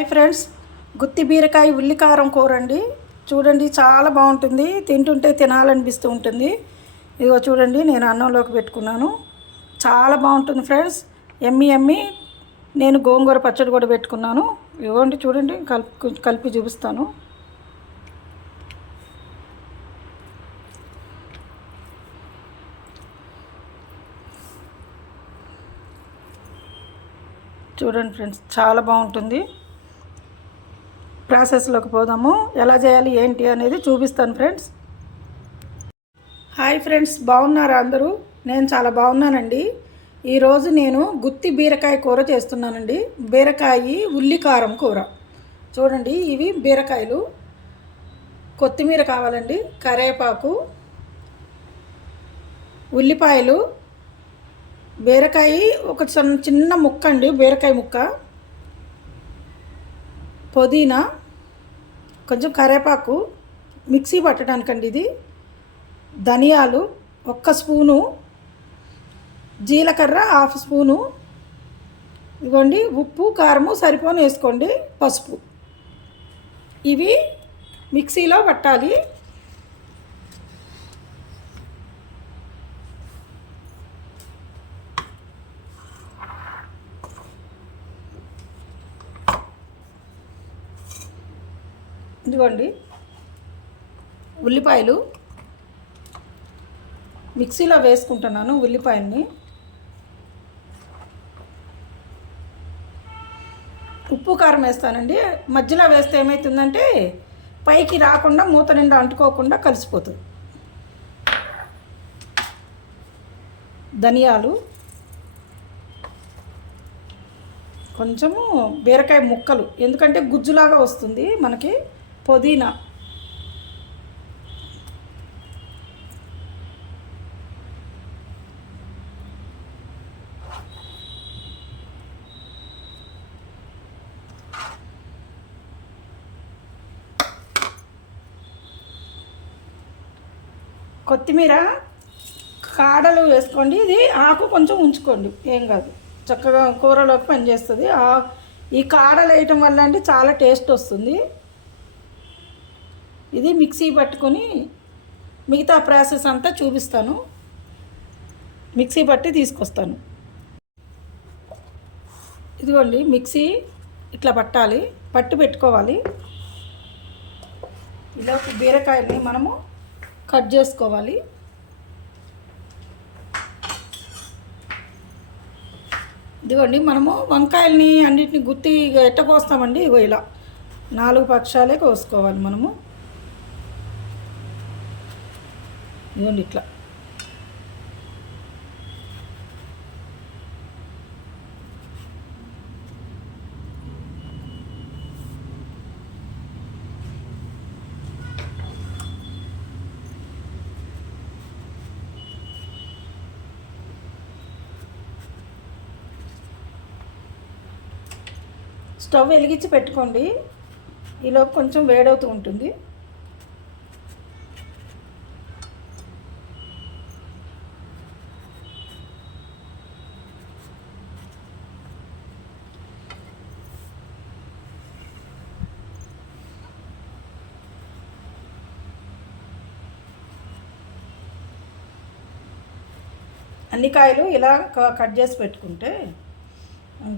Hi friends. గుత్తి బీరకాయ ఉల్లికారం కూర అండి చూడండి చాలా బాగుంటుంది. తింటుంటే తినాలనిపిస్తూ ఉంటుంది. ఇదిగో చూడండి నేను అన్నంలోకి పెట్టుకున్నాను. చాలా బాగుంటుంది ఫ్రెండ్స్. ఎమ్మి ఎమ్మి నేను గోంగూర పచ్చడి కూడా పెట్టుకున్నాను. ఇవ్వండి చూడండి కలిపి కలిపి చూపిస్తాను. చూడండి ఫ్రెండ్స్ చాలా బాగుంటుంది. ప్రాసెస్లోకి పోదాము. ఎలా చేయాలి ఏంటి అనేది చూపిస్తాను ఫ్రెండ్స్. హాయ్ ఫ్రెండ్స్ బాగున్నారా అందరూ? నేను చాలా బాగున్నానండి. ఈరోజు నేను గుత్తి బీరకాయ కూర చేస్తున్నానండి. బీరకాయ ఉల్లికారం కూర. చూడండి ఇవి బీరకాయలు. కొత్తిమీర కావాలండి కరేపాకు ఉల్లిపాయలు. బీరకాయ ఒక చిన్న చిన్న ముక్క అండి బీరకాయ ముక్క. పుదీనా. కొంచెం కరేపాకు మిక్సీ పట్టడానికండి ఇది. ధనియాలు ఒక్క స్పూను జీలకర్ర హాఫ్ స్పూను ఇవ్వండి. ఉప్పు కారము సరిపోను వేసుకోండి పసుపు. ఇవి మిక్సీలో పట్టాలి. ఇదిగోండి. ఉల్లిపాయలు. మిక్సీలో వేసుకుంటున్నాను ఉల్లిపాయల్ని. ఉప్పు కారం వేస్తానండి. మధ్యలో వేస్తే ఏమవుతుందంటే పైకి రాకుండా మూత నిండా అంటుకోకుండా కలిసిపోతుంది. ధనియాలు. కొంచెము బీరకాయ ముక్కలు. ఎందుకంటే గుజ్జులాగా వస్తుంది మనకి. పుదీనా. కొత్తిమీర కాడలు వేసుకోండి. ఇది ఆకు కొంచెం ఉంచుకోండి. ఏం కాదు. చక్కగా కూరలోకి పనిచేస్తుంది. ఈ కాడలు వేయటం వల్ల అంటే చాలా టేస్ట్ వస్తుంది. ఇది మిక్సీ పట్టుకొని మిగతా ప్రాసెస్ అంతా చూపిస్తాను. మిక్సీ పట్టి తీసుకొస్తాను. ఇదిగోండి మిక్సీ ఇట్లా పట్టాలి పట్టి పెట్టుకోవాలి. ఇలా బీరకాయని మనము కట్ చేసుకోవాలి. ఇదిగోండి మనము వంకాయల్ని అన్నిటిని గుత్తి ఎట్ట కోస్తామండి ఇగో ఇలా నాలుగు పక్షాలే కోసుకోవాలి మనము. ఇదిగోండి ఇట్లా. స్టవ్ వెలిగించి పెట్టుకోండి. ఈలోపు కొంచెం వేడవుతూ ఉంటుంది. అన్ని కాయలు ఇలా కట్ చేసి పెట్టుకుంటే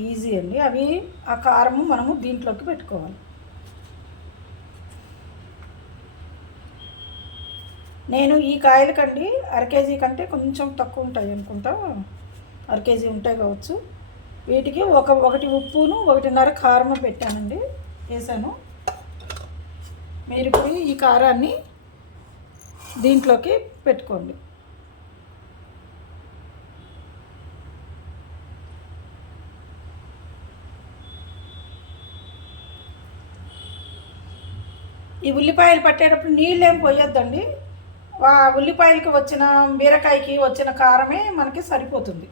ఈజీ అండి. అవి ఆ కారము మనము దీంట్లోకి పెట్టుకోవాలి. నేను ఈ కాయలకండి అర కేజీ కంటే కొంచెం తక్కువ ఉంటాయి అనుకుంటా. అర కేజీ ఉంటాయి కావచ్చు. వీటికి ఒక ఒకటి ఉప్పును ఒకటిన్నర కారం పెట్టానండి. వేసాను. మీరు ఇప్పుడు ఈ కారాన్ని దీంట్లోకి పెట్టుకోండి. ఈ ఉల్లిపాయలు పట్టేటప్పుడు నీళ్ళు ఏం పోయొద్దండి. ఆ ఉల్లిపాయలకి వచ్చిన బీరకాయకి వచ్చిన కారమే మనకి సరిపోతుంది.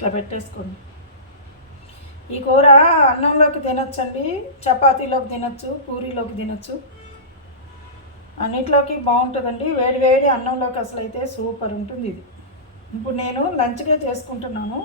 ఇట్లా పెట్టేసుకోండి ఈ కూర అన్నంలోకి తినొచ్చండి చపాతీలోకి తినొచ్చు పూరీలోకి తినొచ్చు. అన్నిట్లోకి బాగుంటుందండి. వేడి వేడి అన్నంలోకి అసలు అయితే సూపర్ ఉంటుంది ఇది. ఇప్పుడు నేను లంచ్గా చేసుకుంటున్నాను.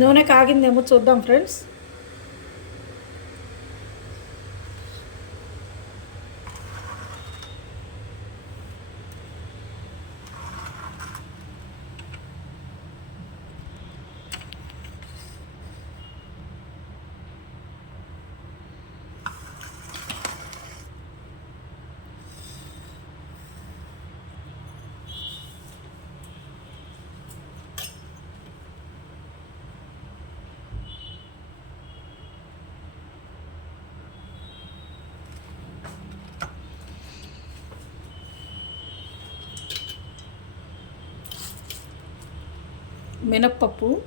నూనె కాగిందేమో చూద్దాం ఫ్రెండ్స్. మినప్పప్పు.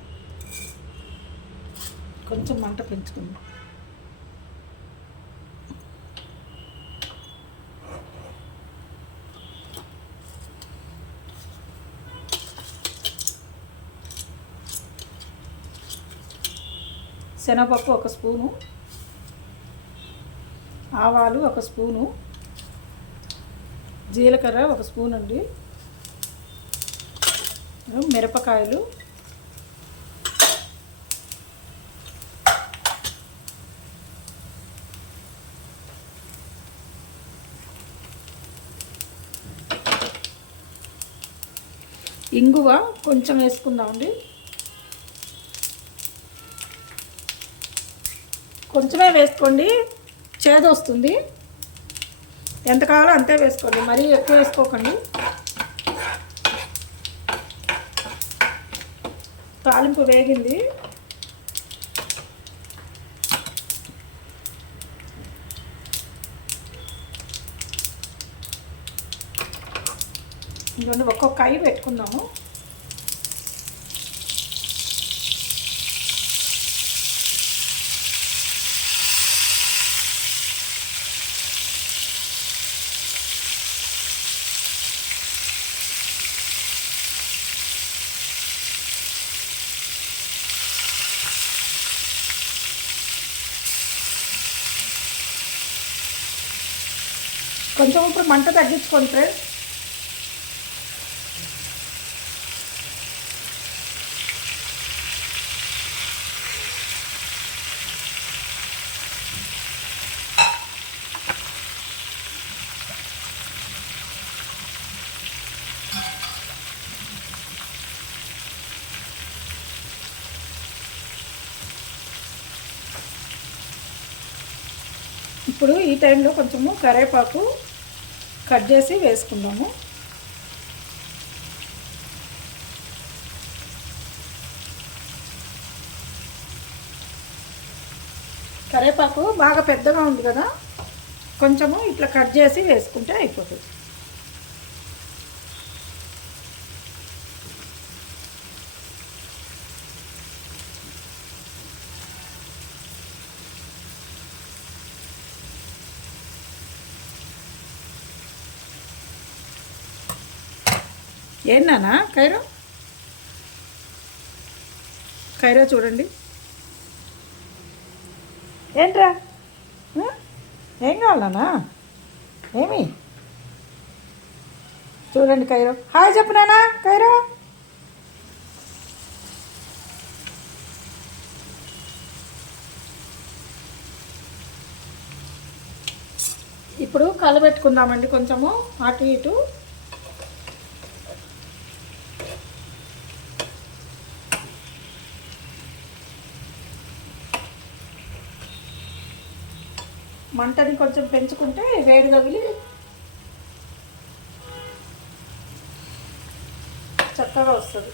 కొంచెం మంట పెంచుకుందాం. శనగపప్పు ఒక స్పూను. ఆవాలు ఒక స్పూను. జీలకర్ర ఒక స్పూన్ అండి మిరపకాయలు. ఇంగువ కొంచెం వేసుకుందామండి. కొంచెమే వేసుకోండి. చేదు వస్తుంది ఎంత కావాలో అంతే వేసుకోండి. మరీ ఎక్కువ వేసుకోకండి. తాలింపు వేగింది. ఇంకొండి ఒక్కొక్క అయి పెట్టుకుందాము. కొంచెం ఇప్పుడు మంట తగ్గించుకోండి ఫ్రెండ్స్. ఇప్పుడు ఈ టైంలో కొంచెము కరేపాకు కట్ చేసి వేసుకుందాము. కరేపాకు బాగా పెద్దగా ఉంది కదా కొంచెము ఇట్లా కట్ చేసి వేసుకుంటే అయిపోతుంది. ఏంటన్నా కైరో? కైరో చూడండి. ఏంట్రా? ఏం కావాలన్నా? ఏమి? చూడండి కైరో. హాయ్ చెప్పు నానా కైరో. ఇప్పుడు కలబెట్టుకుందామండి కొంచెము. అటు ఇటు. మంటని కొంచెం పెంచుకుంటే వేడి తగిలి చక్కగా వస్తుంది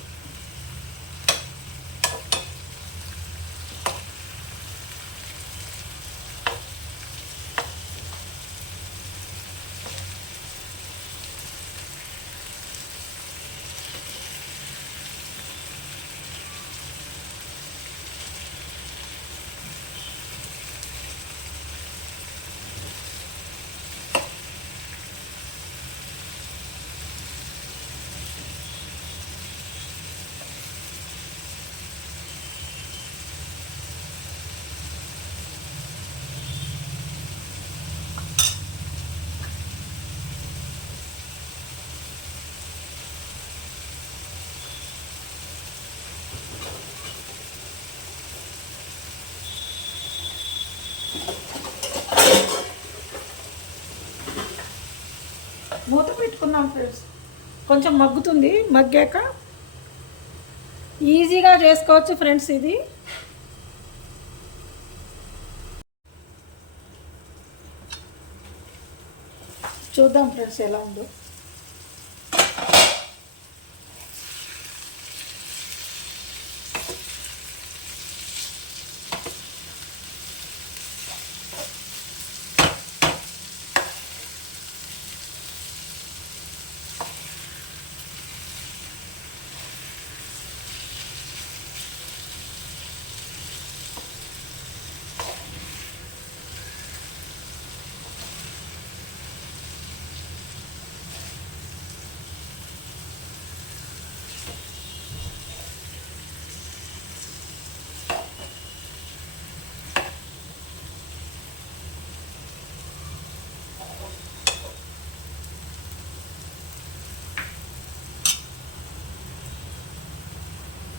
మూత పెట్టుకుందాం ఫ్రెండ్స్ కొంచెం మగ్గుతుంది మగ్గాక ఈజీగా చేసుకోవచ్చు ఫ్రెండ్స్ ఇది. చూద్దాం ఫ్రెండ్స్ ఎలా ఉందో.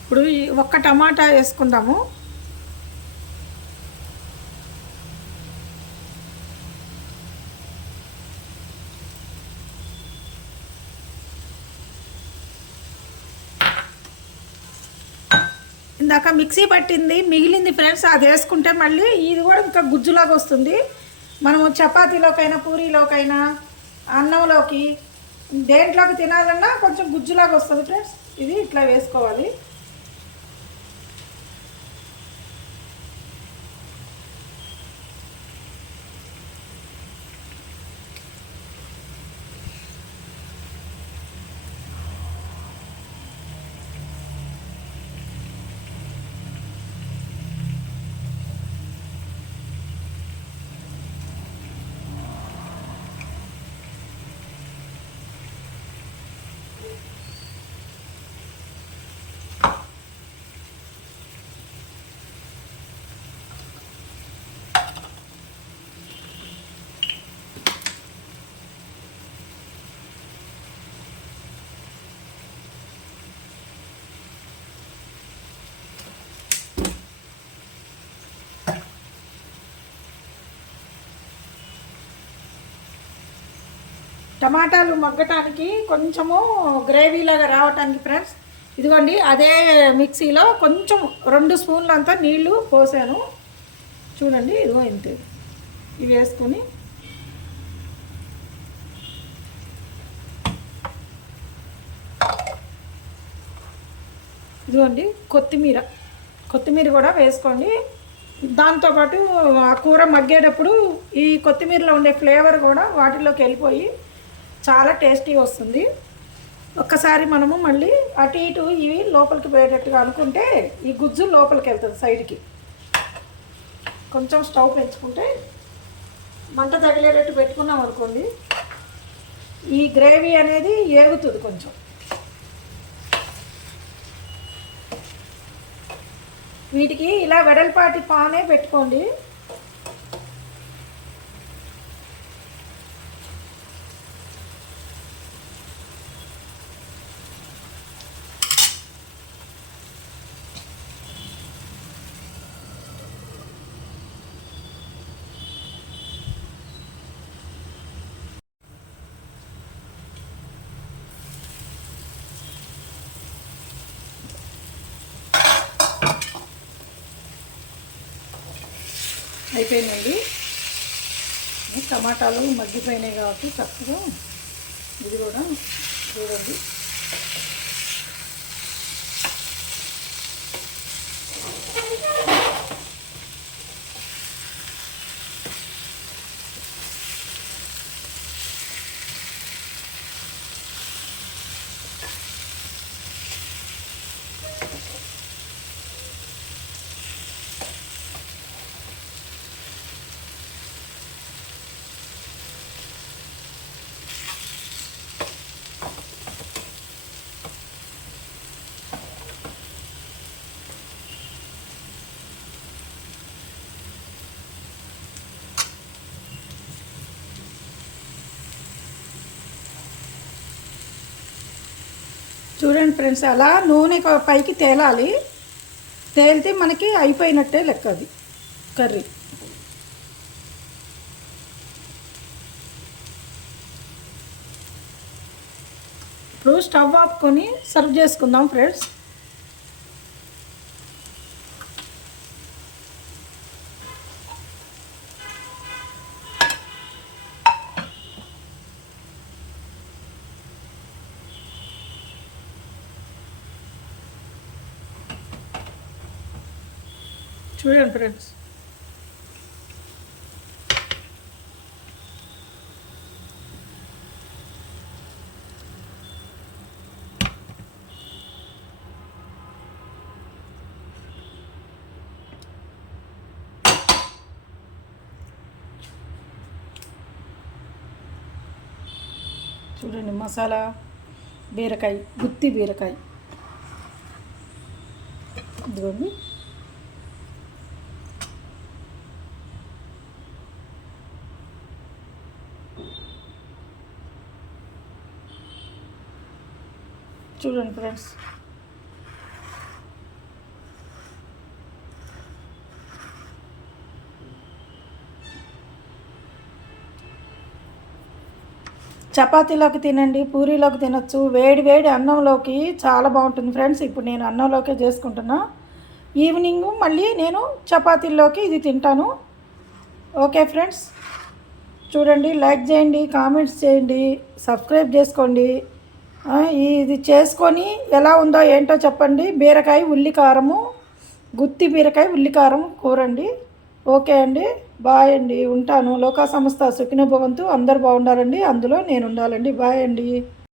ఇప్పుడు ఈ ఒక్క టమాటా వేసుకుందాము. ఇందాక మిక్సీ పట్టింది మిగిలింది ఫ్రెండ్స్ అది వేసుకుంటే మళ్ళీ ఇది కూడా ఇంకా గుజ్జులాగా వస్తుంది. మనము చపాతీలోకైనా పూరీలోకైనా అన్నంలోకి దేంట్లోకి తినాలన్నా కొంచెం గుజ్జులాగా వస్తుంది ఫ్రెండ్స్. ఇది ఇట్లా వేసుకోవాలి. టమాటాలు మగ్గటానికి కొంచెము గ్రేవీలాగా రావటానికి ఫ్రెండ్స్ ఇదిగోండి అదే మిక్సీలో కొంచెం రెండు స్పూన్లు అంతా నీళ్ళు పోసాను. చూడండి ఇదిగో ఇంతే. ఇవి వేసుకొని ఇదిగోండి కొత్తిమీర. కొత్తిమీర కూడా వేసుకోండి. దాంతోపాటు ఆ కూర మగ్గేటప్పుడు ఈ కొత్తిమీరలో ఉండే ఫ్లేవర్ కూడా వాటిలోకి వెళ్ళిపోయి చాలా టేస్టీ వస్తుంది. ఒక్కసారి మనము మళ్ళీ అటు ఇటు ఇవి లోపలికి పోయేటట్టుగా అనుకుంటే ఈ గుజ్జు లోపలికి వెళ్తుంది సైడ్కి. కొంచెం స్టవ్ పెంచుకుంటే మంట తగిలేటట్టు పెట్టుకున్నాం అనుకోండి ఈ గ్రేవీ అనేది ఏగుతుంది కొంచెం. వీటికి ఇలా వెడల్పాటి పానే పెట్టుకోండి. అయిపోయిందండి టమాటాలు మగ్గిపోయినాయి కాబట్టి చక్కగా ఇది కూడా చూడండి. చూడండి ఫ్రెండ్స్ అలా నూనె పైకి తేలాలి. తేలితే మనకి అయిపోయినట్టే లెక్క అది కర్రీ. ఇప్పుడు స్టవ్ ఆపుకొని సర్వ్ చేసుకుందాం ఫ్రెండ్స్. చూడండి ఫ్రెండ్స్ చూడండి మసాలా బీరకాయ గుత్తి బీరకాయ. ఇదిగోండి. చూడండి ఫ్రెండ్స్ చపాతీలోకి తినండి పూరీలోకి తినొచ్చు. వేడి వేడి అన్నంలోకి చాలా బాగుంటుంది ఫ్రెండ్స్. ఇప్పుడు నేను అన్నంలోకే చేసుకుంటున్నా. ఈవినింగ్ మళ్ళీ నేను చపాతీల్లోకి ఇది తింటాను. Okay friends. చూడండి లైక్ చేయండి కామెంట్స్ చేయండి సబ్స్క్రైబ్ చేసుకోండి. ఇది చేసుకొని ఎలా ఉందో ఏంటో చెప్పండి. బీరకాయ ఉల్లి కారము గుత్తి బీరకాయ ఉల్లి కారం కూరండి. ఓకే అండి. బాయ్ అండి. ఉంటాను. లోకా సంస్థ సుఖిన భవంతు అందరు బాగుండాలండి. అందులో నేను ఉండాలండి. బాయ్ అండి.